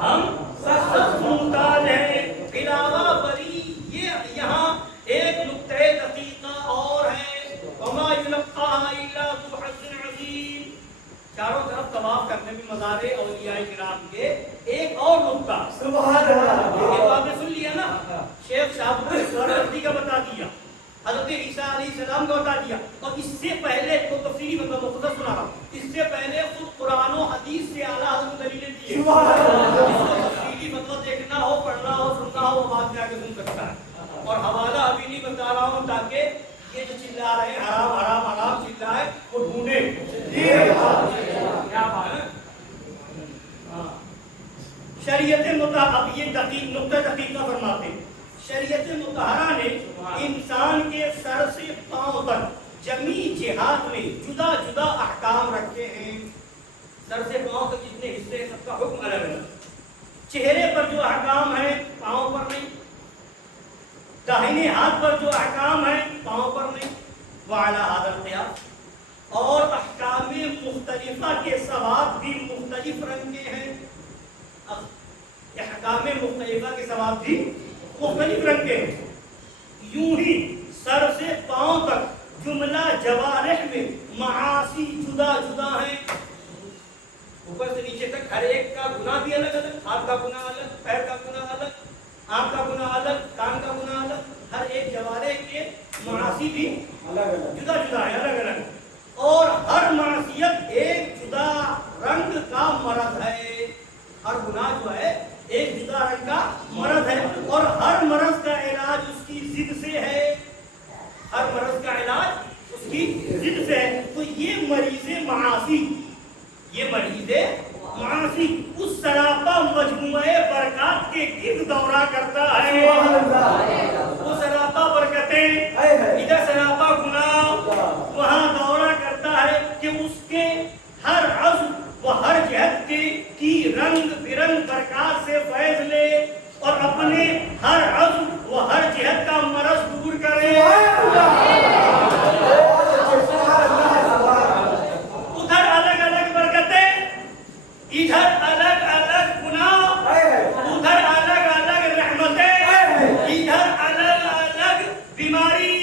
ہم سخت محتاج ہیں۔ علاوہ بری یہ یہاں ایک نقطہ دقیقہ اور ہے، وما یلقاها الا ذو حظ عظیم۔ چاروں طرف طواف کرنے میں مزار اولیاء کرام کے ایک اور نقطہ، سبحان اللہ، یہ تو آپ نے سن لیا نا، شیخ شاہب نے سہروردی کا بتا دیا، حضرت عیسیٰ علیہ السلام کا بتا دیا، اور اس سے پہلے تو تفصیلی مختصر سنا رہا ہوں، اس سے پہلے خود قرآن و حدیث سے اعلیٰ حضرت دلیلیں دی ہیں۔ جس کو تفصیلی فتویٰ دیکھنا ہو، پڑھنا ہو، سننا ہو، وہ بات جا کے سن سکتا ہے، اور حوالہ ابھی نہیں بتا رہا ہوں تاکہ یہ جو چلا رہے ہیں حرام حرام حرام چلا ہے وہ ڈھونڈے۔ کیا بات ہے؟ شریعت مطہرہ، اب یہ نقطہ دقیقہ فرماتے ہیں، شریعت مطہرہ نے انسان کے سر سے پاؤں تک جمی جہاد میں جدا جدا احکام رکھے ہیں۔ سر سے پاؤں تک جتنے حصے ہیں سب کا حکم الگ الگ، چہرے پر جو احکام ہیں پاؤں پر نہیں، داہنے ہاتھ پر جو احکام ہیں پاؤں پر نہیں، وعلی ھذا القیاس، اور احکام مختلفہ کے ثواب بھی مختلف رنگ کے ہیں، احکام مختلفہ کے ثواب بھی مختلف رنگ کے ہیں۔ یوں ہی سر سے پاؤں تک جملہ جوارح میں معاصی جدا جدا ہیں، اوپر سے نیچے تک ہر ایک کا گناہ بھی الگ الگ، ہاتھ کا گناہ الگ، پیر کا گناہ الگ، آنکھ کا گناہ الگ، کان کا گناہ الگ، ہر ایک جوارح کے معاصی بھی جدا جدا ہے، الگ الگ، اور ہر معصیت ایک جدا رنگ کا مرض ہے، ہر گناہ جو ہے ایک جدا رنگ کا مرض ہے، اور ہر مرض کا علاج اس کی ضد سے ہے، ہر مرض کا علاج اس کی ضد سے ہے۔ تو یہ مریض معاصی، یہ مریض معاصی اس سراپا مجموعہ برکات کے گرد دورہ کرتا ہے، وہ سراپا برکتیں، ادھر سراپا گناہ، وہاں دورہ کرتا ہے کہ اس کے ہر عضو و ہر جہت کی رنگ برنگ برکات سے فیض لے اور اپنے ہر عضو و ہر جہت کا مرض دور کرے۔ ادھر الگ الگ برکتیں، ادھر الگ الگ گناہ، ادھر الگ الگ رحمتیں، ادھر الگ الگ بیماری،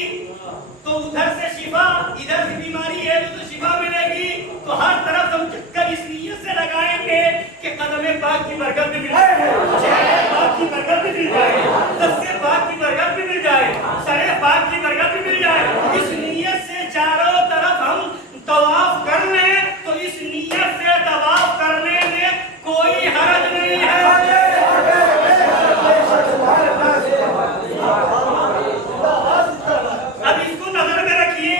تو ادھر سے شفا، ادھر سے بیماری ہے تو شفا ملے گی، تو ہر طرف ہم چکر اس نیت سے لگائیں گے کہ قدم پاک کی برکت بھی مل جائے، چہرے پاک کی برکت بھی مل جائے، دستے پاک کی برکت بھی مل جائے، سر پاک کی برکت بھی مل جائے۔ اس نیت سے چاروں طرف ہم طواف کر لیں تو اس نیت سے طواف کرنے میں کوئی حرج نہیں ہے۔ اب اس کو نظر میں رکھیے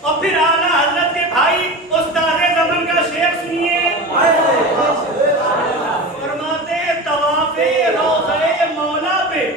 اور پھر اعلیٰ حضرت کے بھائی استاد زمن کا شعر سنیے، فرماتے طواف روضہ مولا پہ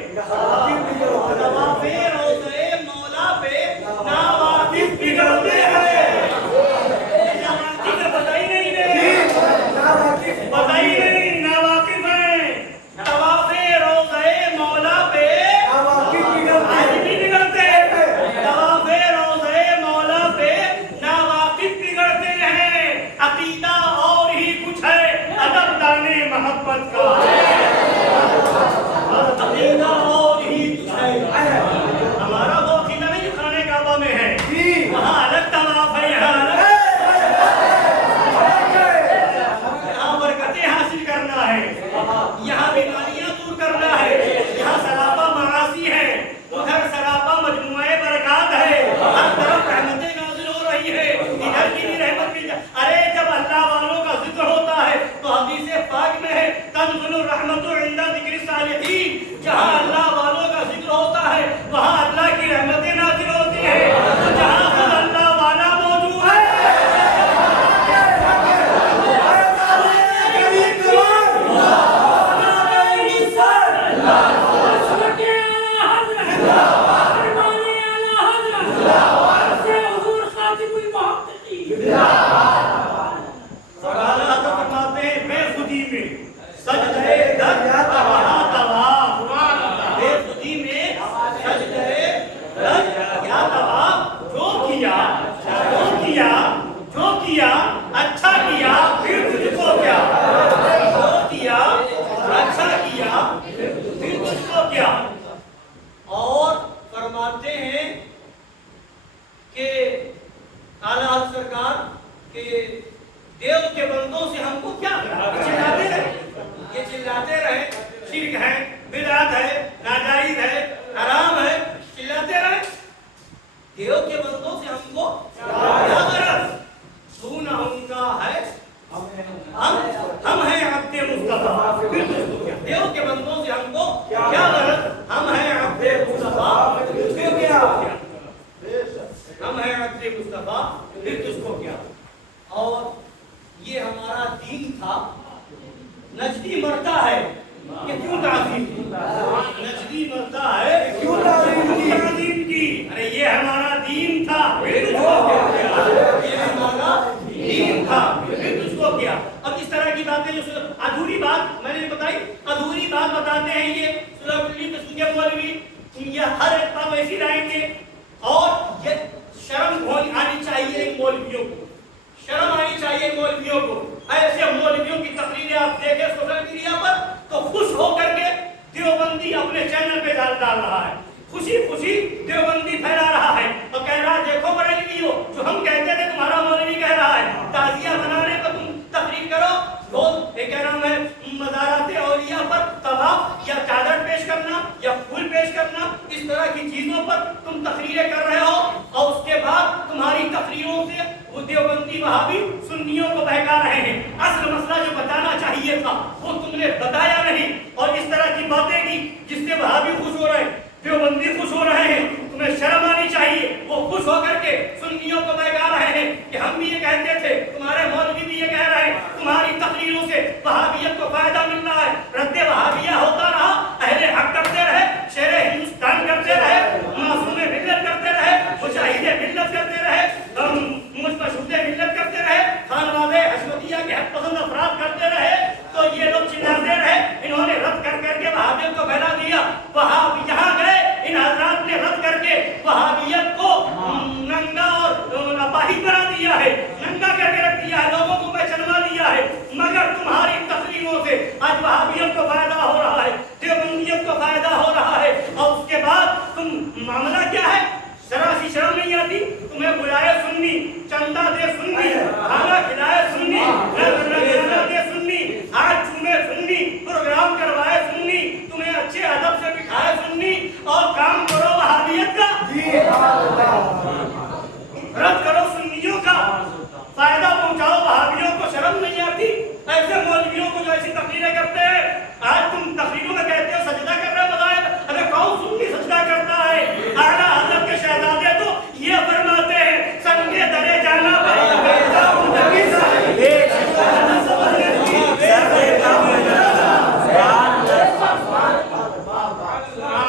اس طرح کی چیزوں پر تم تقریریں کر رہے ہو اور اس کے بعد تمہاری تقریروں سے وہ دیوبندی وہابی سنیوں کو بہکا رہے ہیں. اصل مسئلہ جو بتانا چاہیے تھا وہ تم نے بتایا نہیں اور اس طرح کی باتیں کی جس سے وہابی خوش ہو رہے ہیں, دیوبندی خوش ہو رہے ہیں. تمہیں شرم آنی چاہیے. وہ خوش ہو کر کے سنیوں کو بہکا رہے ہیں کہ ہم بھی یہ کہتے تھے, تمہارے مولوی بھی یہ کہہ رہے ہیں, تمہاری تقریروں سے وہابیت کو فائدہ مل رہا ہے. رد وہابیہ ہوتا رہا, اہل حق کرتے رہے, شیر ہندوستان کرتے رہے, معصوم ملت کرتے رہے, مجاہد ملت کرتے رہے, مشہود ملت کرتے رہے, خانواد حشمتیہ کے حق پسند افراد کرتے رہے. تو یہ لوگ چلاتے رہے. انہوں نے رد کر کر کے وہابیت کو پھیلا دیا. وہاں جہاں گئے ان حضرات نے رد کر کے وہابیت کو ننگا اور اپاہی بنا دیا ہے, ننگا کر کے رکھ دیا ہے, لوگوں کو پہچانوا دیا ہے. مگر تمہاری تقریروں سے آج وہابیت کو فائدہ ہو رہا ہے, دیوبندیت کو فائدہ ہو رہا ہے. اور اس کے بعد تم معاملہ کیا ہے؟ ذرا سی شرم نہیں آتی؟ تمہیں بلائے سنی, چندہ دے سنی, کھانا کھلائے سنی, رنگانا دے سنی, ہاتھ چومے سنی, پروگرام کروائے سنی, تمہیں اچھے ادب سے بٹھائے سنی, اور کام کرو وہابیت کا, رد کرو سنیوں کا, فائدہ پہنچاؤ وہابیوں کو. شرم نہیں آتی ایسے مولویوں کو جو ایسی تقریریں کرتے ہیں؟ آج تم تقریروں میں کہتے ہو سجدہ کر رہے, بتائے ارے کون سنی سجدہ کرتا ہے؟ اعلیٰ حضرت کے شہزادے تو یہ فرماتے ہیں سنگے درے جانا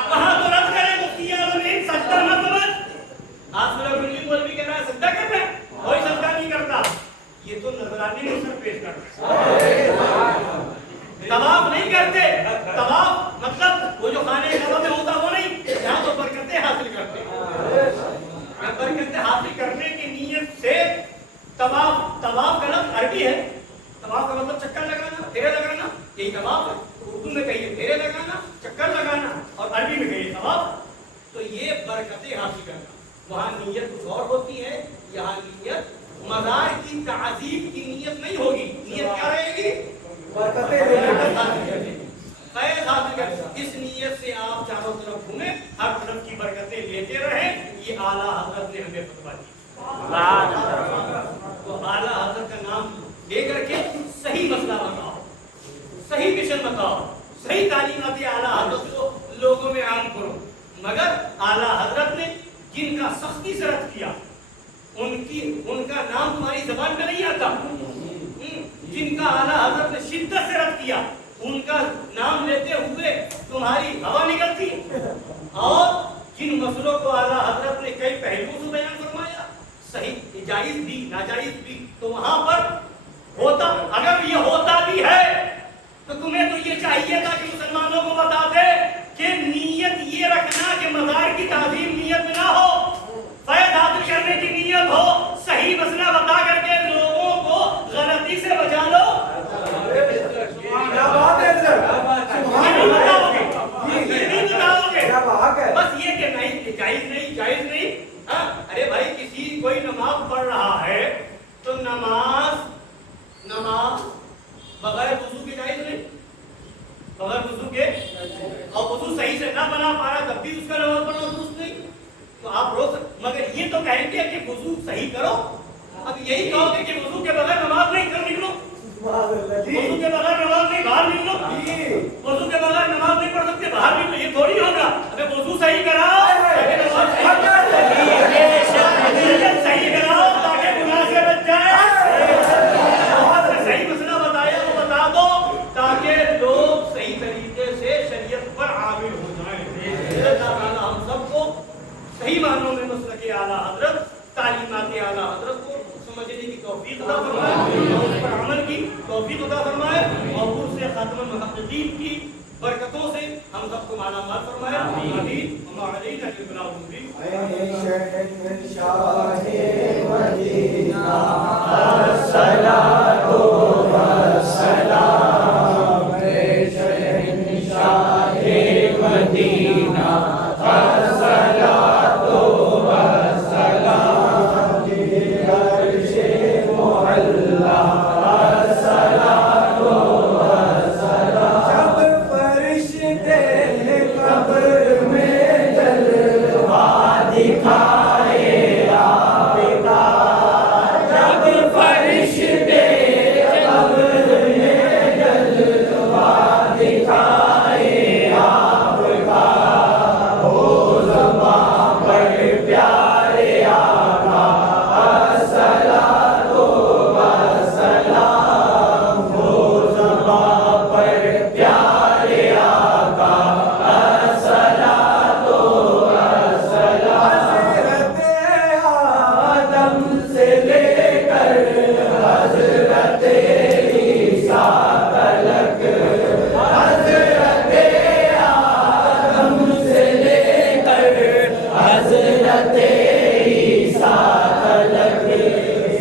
وہاں تو رد کرے مفتی اعظم سجدہ نہ سمجھ. آج مولوی مولوی کہہ رہا ہے سجدہ کر رہے, کوئی سجدہ نہیں کرتا. یہ تو نظرانی مصر پیش کرتا ہے. طواف نہیں کرتے. طواف مطلب وہ جو خانے کعبہ میں ہوتا وہ نہیں, یہاں تو برکتیں حاصل کرتے ہیں. برکتیں حاصل کرنے کی نیت سے طواف, طواف کا لفظ عربی ہے. طواف کا مطلب چکر لگانا, پھیرے لگانا, یہی طواف ہے. اردو میں کہیے پھیرے لگانا, چکر لگانا, اور عربی میں کہیے طواف. تو یہ برکتیں حاصل کرنا. وہاں نیت کچھ اور ہوتی ہے, یہاں نیت مزار کی تعظیم کی نیت نہیں ہوگی. نیت کیا رہے گی؟ فیض حاصل کریں. اس نیت سے آپ چاروں طرف گھومیں, ہر طرف کی برکتیں لیتے رہیں. یہ اعلیٰ حضرت نے ہمیں فتویٰ دیا. تو اعلیٰ حضرت کا نام لے کر کے صحیح مسئلہ بتاؤ, صحیح مشن بتاؤ, صحیح تعلیمات اعلیٰ حضرت کو لوگوں میں عام کرو. مگر اعلیٰ حضرت نے جن کا سختی سے رد کیا, ان کا نام تمہاری زبان پہ نہیں آتا. جن کا اعلیٰ حضرت نے شدت سے رد کیا, ان کا نام لیتے ہوئے تمہاری ہوا نکلتی. اور جن مسئلوں کو اعلیٰ حضرت نے کئی پہلوؤں سے بیان فرمایا, صحیح جائز بھی ناجائز بھی, تو وہاں پر ہوتا, اگر یہ ہوتا بھی ہے تو تمہیں تو یہ چاہیے تھا کہ مسلمانوں کو بتا دے کہ نیت یہ رکھنا کہ مزار کی تعظیم نیت میں نہ ہو, فیض حاصل کرنے کی نیت ہو. صحیح مسئلہ بتا کر کے لوگوں کو غلطی سے بچا لو. بس یہ کہ نہیں جائز نہیں, جائز نہیں. ارے بھائی کسی کوئی نماز پڑھ رہا ہے تو نماز بغیر وضو کے جائز نہیں, بغیر وضو کے, اور وضو صحیح سے نہ بنا پا رہا تب بھی اس کا نماز پڑھنا درست نہیں. تو آپ روک سکتے, مگر یہ تو کہیں گے کہ وضو صحیح کرو. اب یہی کہو گے کہ وضو کے بغیر نماز نہیں, کر نکلو. وضو کے بغیر نماز نہیں, باہر نکلو. وضو کے بغیر نماز نہیں پڑھ سکتے, باہر نکلو. یہ تھوڑی ہوگا. ابھی وضو صحیح کراؤ, صحیح کراؤ تاکہ گناہ سے بچ جائے. صحیح مسئلہ بتایا وہ بتا دو تاکہ لوگ صحیح طریقے سے شریعت پر عامل ہو جائیں. اللہ تعالیٰ ہم سب کو صحیح معنوں میں مسلک اعلیٰ حضرت, تعلیمات اعلیٰ حضرت کو سمجھنے کی توفیق عطا فرمائے, اور اس پر عمل کی توفیق عطا فرمائے, اور اس سے خاتم المحققین کی برکتوں سے ہم سب کو مالا مال فرمائے. آمین. وما علینا الا البلاغ المبین. میں حضرت عیسیٰ تلک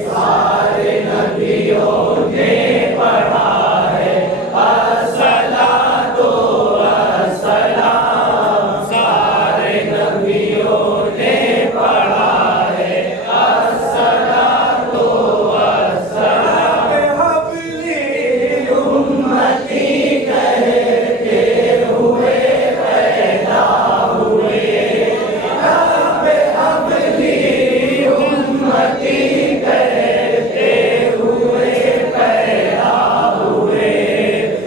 سارے نبیوں نے پڑھا ہے الصلاۃ والسلام، سارے نبیوں نے پڑھا ہے الصلاۃ والسلام، حبلی امتی کہتے ہوئے پیدا ہوئے، رب حبلی امتی کہتے ہوئے پیدا ہوئے،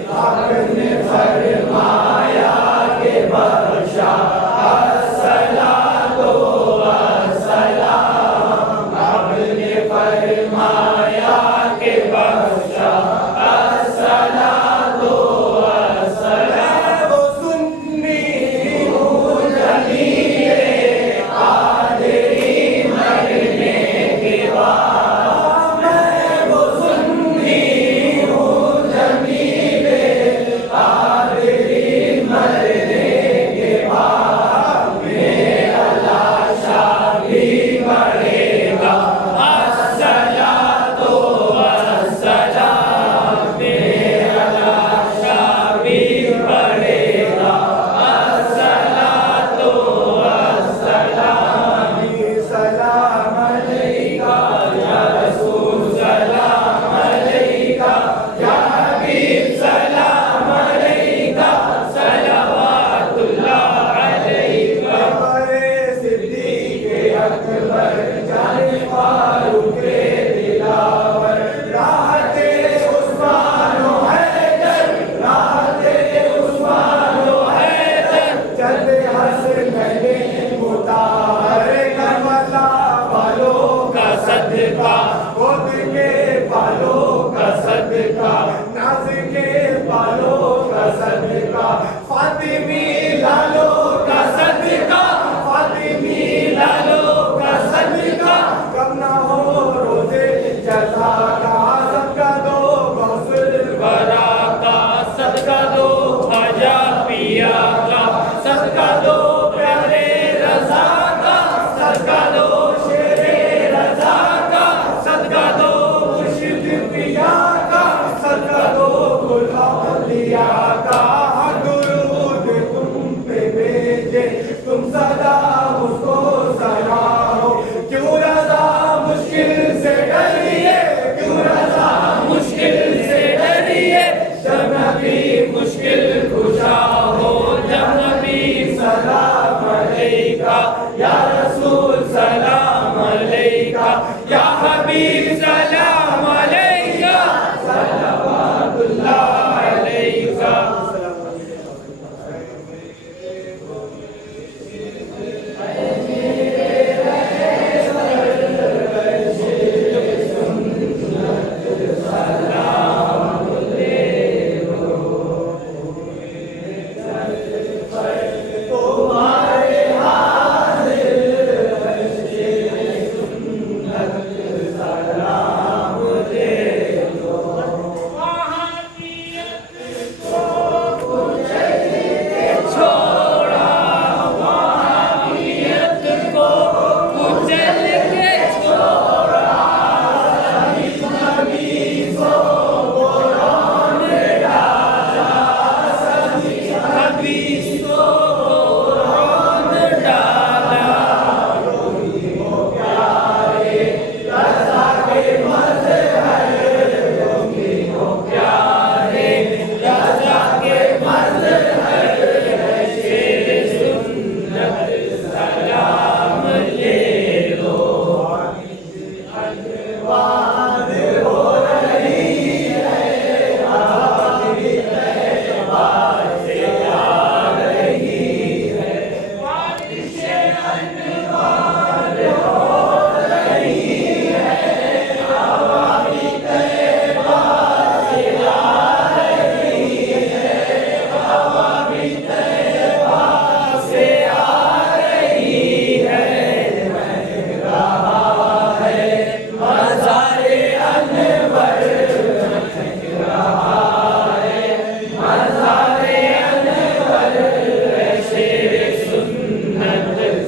حق نے فرمایا کہ بخشا الصلاۃ والسلام، حق نے فرمایا کہ بخشا الصلاۃ والسلام، وہ سنی ہوں جمیلِ قادری مرنے کے بعد، میں وہ سنی ہوں جمیلِ قادری مرنے کے بعد، میرا لاشا بھی بڑھے گا الصلاۃ والسلام، میرا لاشا بھی بڑھے گا الصلاۃ والسلام، سلام علیکہ یا رسول، سلام علیکہ یا حبیب، سلام علیکہ صلوات اللہ علیکہ، صدیق اکبر جان فاروق دلاور، راحت عثمان و حیدر، راحت عثمان و حیدر، جد حسنین مطہر کربلا والوں کا صدقہ، خود کے بالوں کا صدقہ، ناز کے بالوں کا صدقہ، فاطمی لالوں کا صدقہ، فاطمی لالوں کا صدقہ، کم نہ ہو روزے جزا کا صدقہ دو غوث ورا کا صدقہ دو، خواجہ پیا کا صدقہ دو، پیارے رضا کا صدقہ دو، شیر رضا کا صدقہ دو، مرشد پیا کا صدقہ دو، گل اولیاء کا درود تم پہ بھیجے، تم سدا اس کو سلاؤ، کیوں رضا مشکل سے ڈریے، کیوں رضا مشکل سے ڈریے، جب نبی مشکل کشا ہو، جب نبی سلام علیکہ یا رسول، سلام علیکہ یا حبیب، سلام علیکہ صلوات اللہ علیکہ۔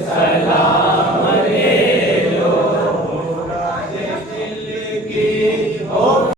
سلام کی